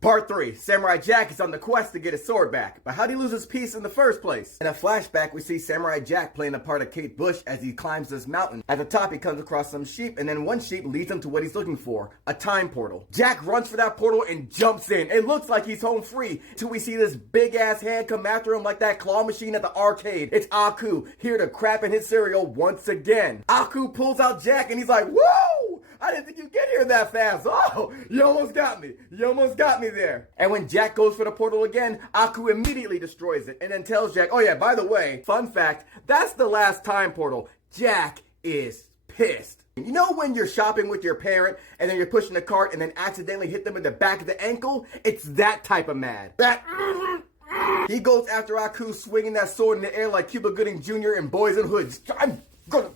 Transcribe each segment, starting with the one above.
Part 3. Samurai Jack is on the quest to get his sword back, but how'd he lose his piece in the first place? In a flashback, we see Samurai Jack playing a part of Kate Bush as he climbs this mountain. At the top, he comes across some sheep, and then one sheep leads him to what he's looking for, a time portal. Jack runs for that portal and jumps in. It looks like he's home free, till we see this big-ass hand come after him like that claw machine at the arcade. It's Aku, here to crap in his cereal once again. Aku pulls out Jack, and he's like, whoa! I didn't think you'd get here that fast. Oh, you almost got me. You almost got me there. And when Jack goes for the portal again, Aku immediately destroys it and then tells Jack, oh yeah, by the way, fun fact, that's the last time portal. Jack is pissed. You know when you're shopping with your parent and then you're pushing the cart and then accidentally hit them in the back of the ankle? It's that type of mad. He goes after Aku swinging that sword in the air like Cuba Gooding Jr. in Boys in Hoods.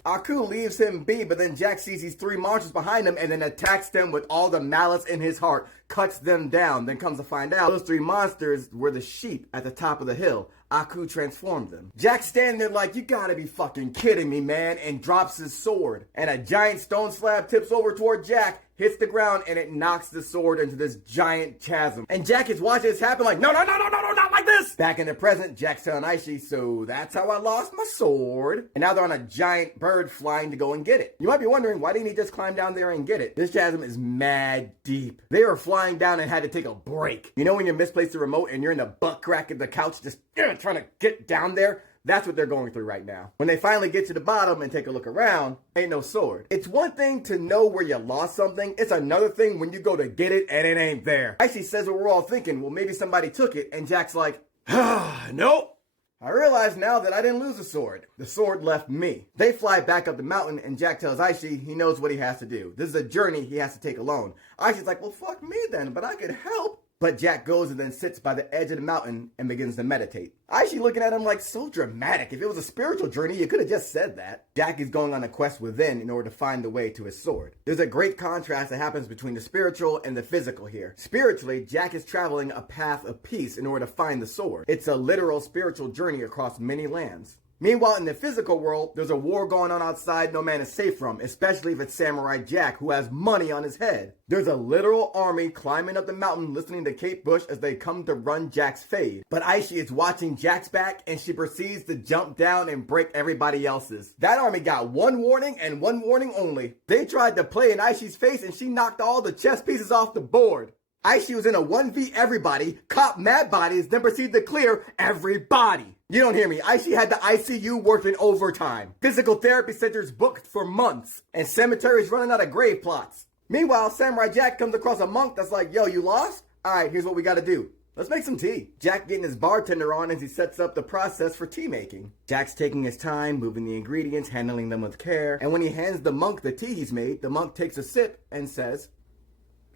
Aku leaves him be, but then Jack sees these three monsters behind him and then attacks them with all the malice in his heart, cuts them down, then comes to find out those three monsters were the sheep at the top of the hill. Aku transformed them. Jack's standing there like, you gotta be fucking kidding me, man, and drops his sword. And a giant stone slab tips over toward Jack, hits the ground, and it knocks the sword into this giant chasm. And Jack is watching this happen like, no, not like this! Back in the present, Jack's telling Aishi, so that's how I lost my sword. And now they're on a giant bird flying to go and get it. You might be wondering, why didn't he just climb down there and get it? This chasm is mad deep. They were flying down and had to take a break. You know when you misplace the remote and you're in the butt crack of the couch just trying to get down there? That's what they're going through right now. When they finally get to the bottom and take a look around, ain't no sword. It's one thing to know where you lost something. It's another thing when you go to get it and it ain't there. Aishi says what we're all thinking. Well, maybe somebody took it. And Jack's like, nope. I realize now that I didn't lose the sword. The sword left me. They fly back up the mountain and Jack tells Aishi he knows what he has to do. This is a journey he has to take alone. Aishi's like, well, fuck me then, but I could help. But Jack goes and then sits by the edge of the mountain and begins to meditate. Aishi looking at him like, so dramatic. If it was a spiritual journey, you could have just said that. Jack is going on a quest within in order to find the way to his sword. There's a great contrast that happens between the spiritual and the physical here. Spiritually, Jack is traveling a path of peace in order to find the sword. It's a literal spiritual journey across many lands. Meanwhile, in the physical world, there's a war going on outside no man is safe from, especially if it's Samurai Jack, who has money on his head. There's a literal army climbing up the mountain listening to Kate Bush as they come to run Jack's fade. But Aishi is watching Jack's back and she proceeds to jump down and break everybody else's. That army got one warning and one warning only. They tried to play in Aishi's face and she knocked all the chess pieces off the board. Aishi was in a 1v everybody, caught mad bodies, then proceeded to clear everybody. You don't hear me. Aishi had the ICU working overtime. Physical therapy centers booked for months. And cemeteries running out of grave plots. Meanwhile, Samurai Jack comes across a monk that's like, yo, you lost? Alright, here's what we gotta do. Let's make some tea. Jack getting his bartender on as he sets up the process for tea making. Jack's taking his time, moving the ingredients, handling them with care. And when he hands the monk the tea he's made, the monk takes a sip and says,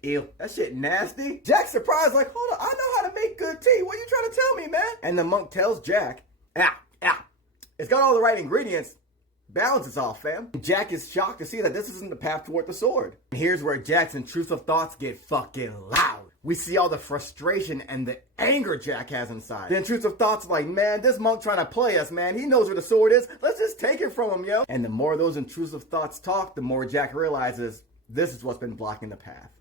ew, that shit nasty. Jack's surprised, like, hold on, I know how to make good tea. What are you trying to tell me, man? And the monk tells Jack, it's got all the right ingredients. Balance is off, fam. Jack is shocked to see that this isn't the path toward the sword. And here's where Jack's intrusive thoughts get fucking loud. We see all the frustration and the anger Jack has inside. The intrusive thoughts like, man, this monk trying to play us, man. He knows where the sword is. Let's just take it from him, yo. And the more those intrusive thoughts talk, the more Jack realizes this is what's been blocking the path.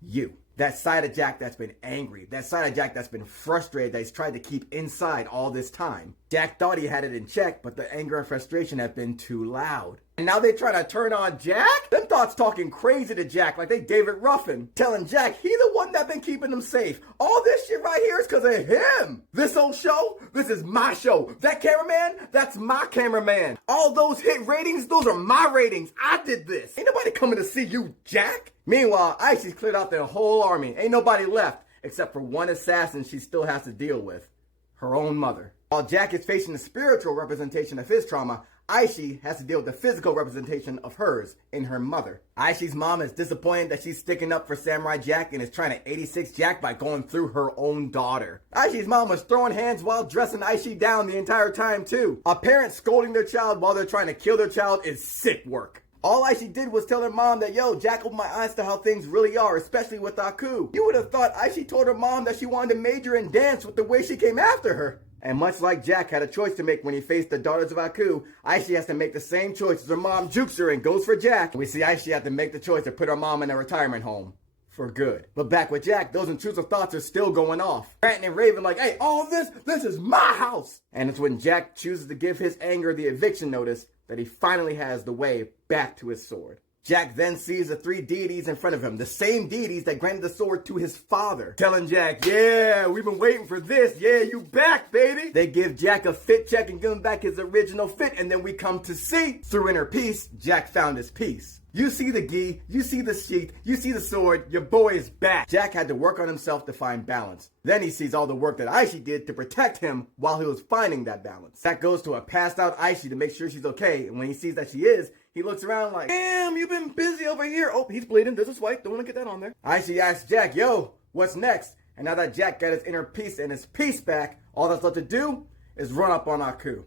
You. That side of Jack that's been angry. That side of Jack that's been frustrated that he's tried to keep inside all this time. Jack thought he had it in check, but the anger and frustration have been too loud. And now they trying to turn on Jack? Them thoughts talking crazy to Jack like they David Ruffin. Telling Jack he the one that been keeping them safe. All this shit right here is because of him. This whole show, this is my show. That cameraman, that's my cameraman. All those hit ratings, those are my ratings. I did this. Ain't nobody coming to see you, Jack. Meanwhile, Aishi's cleared out their whole army. Ain't nobody left except for one assassin she still has to deal with. Her own mother. While Jack is facing the spiritual representation of his trauma, Aishi has to deal with the physical representation of hers in her mother. Aishi's mom is disappointed that she's sticking up for Samurai Jack and is trying to 86 Jack by going through her own daughter. Aishi's mom was throwing hands while dressing Aishi down the entire time too. A parent scolding their child while they're trying to kill their child is sick work. All Aishi did was tell her mom that, yo, Jack opened my eyes to how things really are, especially with Aku. You would have thought Aishi told her mom that she wanted to major in dance with the way she came after her. And much like Jack had a choice to make when he faced the daughters of Aku, Aishi has to make the same choice as her mom jukes her and goes for Jack. We see Aishi have to make the choice to put her mom in a retirement home. for good. But back with Jack, those intrusive thoughts are still going off. Ranting and raving like, hey, all this is my house. And it's when Jack chooses to give his anger the eviction notice that he finally has the way back to his sword. Jack then sees the 3 deities in front of him, the same deities that granted the sword to his father, telling Jack, yeah, we've been waiting for this. Yeah, you back, baby. They give Jack a fit check and give him back his original fit, and then we come to see, through inner peace, Jack found his peace. You see the gi, you see the sheath, you see the sword, your boy is back. Jack had to work on himself to find balance. Then he sees all the work that Aishi did to protect him while he was finding that balance. Jack goes to a passed out Aishi to make sure she's okay, and when he sees that she is, he looks around like, damn, you've been busy over here. Oh, he's bleeding, there's a swipe, don't want to get that on there. Aishi asks Jack, yo, what's next? And now that Jack got his inner peace and his peace back, all that's left to do is run up on Aku.